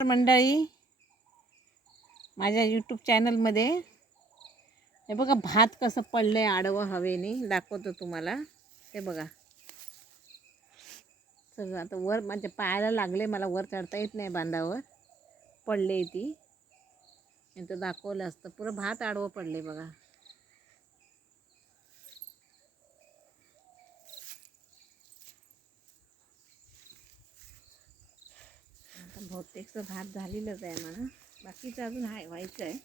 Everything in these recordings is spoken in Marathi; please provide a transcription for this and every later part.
मंडळी, माझ्या यूट्यूब चॅनलमध्ये हे बघा भात कसं पडलं आहे आडवं हवेने, दाखवतो तुम्हाला. ते बघा सगळं आता वर माझ्या पायाला लागले, मला वर चढता येत नाही, बांधावर पडले ती. तर दाखवलं असतं, पुरं भात आडवं पडले बघा. आता बहुतेकचं भात झालेलंच आहे म्हणा, बाकीचं अजून आहे, व्हायचं आहे.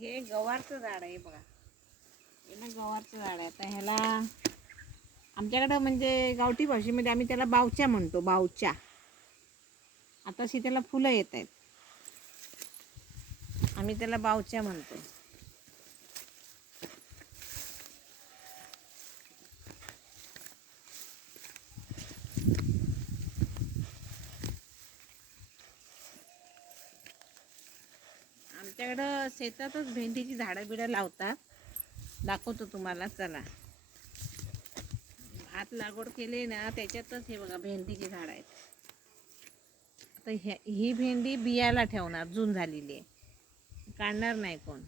हे गवारचं झाड आहे बघा, हे ना गवारचं झाड आहे. आता ह्याला आमच्याकडं म्हणजे गावठी भाषेमध्ये आम्ही त्याला बावच्या म्हणतो, बावच्या. आताशी त्याला फुलं येत आहेत, आम्ही त्याला बावच्या म्हणतो. आमच्याकडं शेतातच भेंडीची झाडं बिडं लावतात, दाखवतो तुम्हाला. चला, भात लागवड केली ना, त्याच्यातच हे बघा भेंडीची झाडं आहेत. आता ही भेंडी बियाला ठेवणार, जून झालेली आहे, काढणार नाही कोण.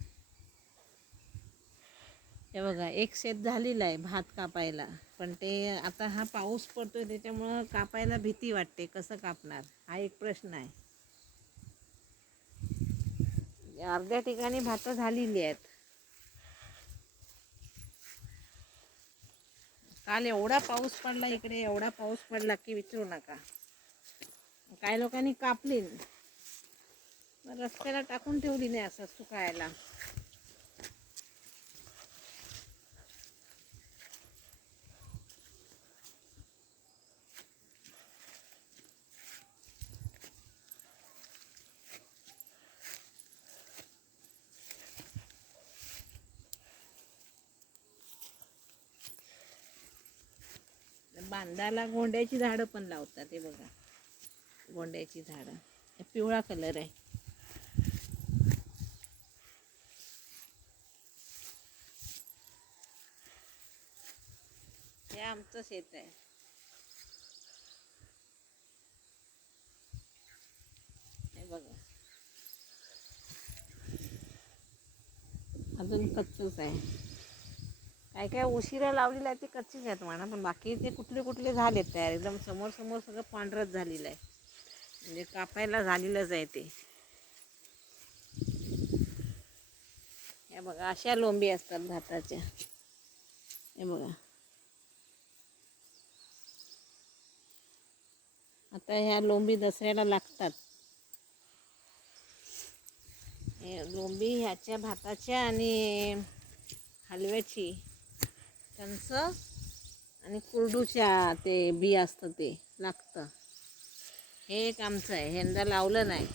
हे बघा एक शेत झालेलं आहे भात कापायला, पण ते आता हा पाऊस पडतोय त्याच्यामुळं कापायला भीती वाटते, कसं कापणार हा एक प्रश्न आहे. अर्ध्या ठिकाणी भात झालेली आहेत. काल एवढा पाऊस पडला इकडे, एवढा पाऊस पडला की विचारू नका. काही लोकांनी कापली, रस्त्याला टाकून ठेवली नाही असं सुकायला. बांधाला गोंड्याची झाडं पण लावतात, हे बघा गोंड्याची झाडं, पिवळा कलर आहे. हे आमचं शेत आहे. हे बघा अजून कच्चच आहे. काय काय उशिरा लावलेलं आहे ते कच्चीच आहेत म्हणा, पण बाकी ते कुठले कुठले झालेत तयार. एकदम समोर समोर सगळं पांढरच झालेलं आहे, म्हणजे कापायला झालेलंच आहे ते. हे बघा अशा लोंबी असतात भाताच्या, हे बघा. आता ह्या लोंबी दसऱ्याला लागतात. हे लोंबी ह्याच्या भाताच्या आणि हलव्याची, कंस आणि कुरडूच्या ते बी असतं ते लागतं. हे एक आमचं आहे, यंदा लावलं नाही.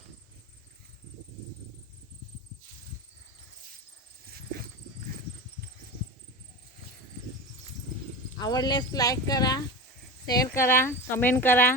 आवडल्यास लाईक करा, शेअर करा, कमेंट करा.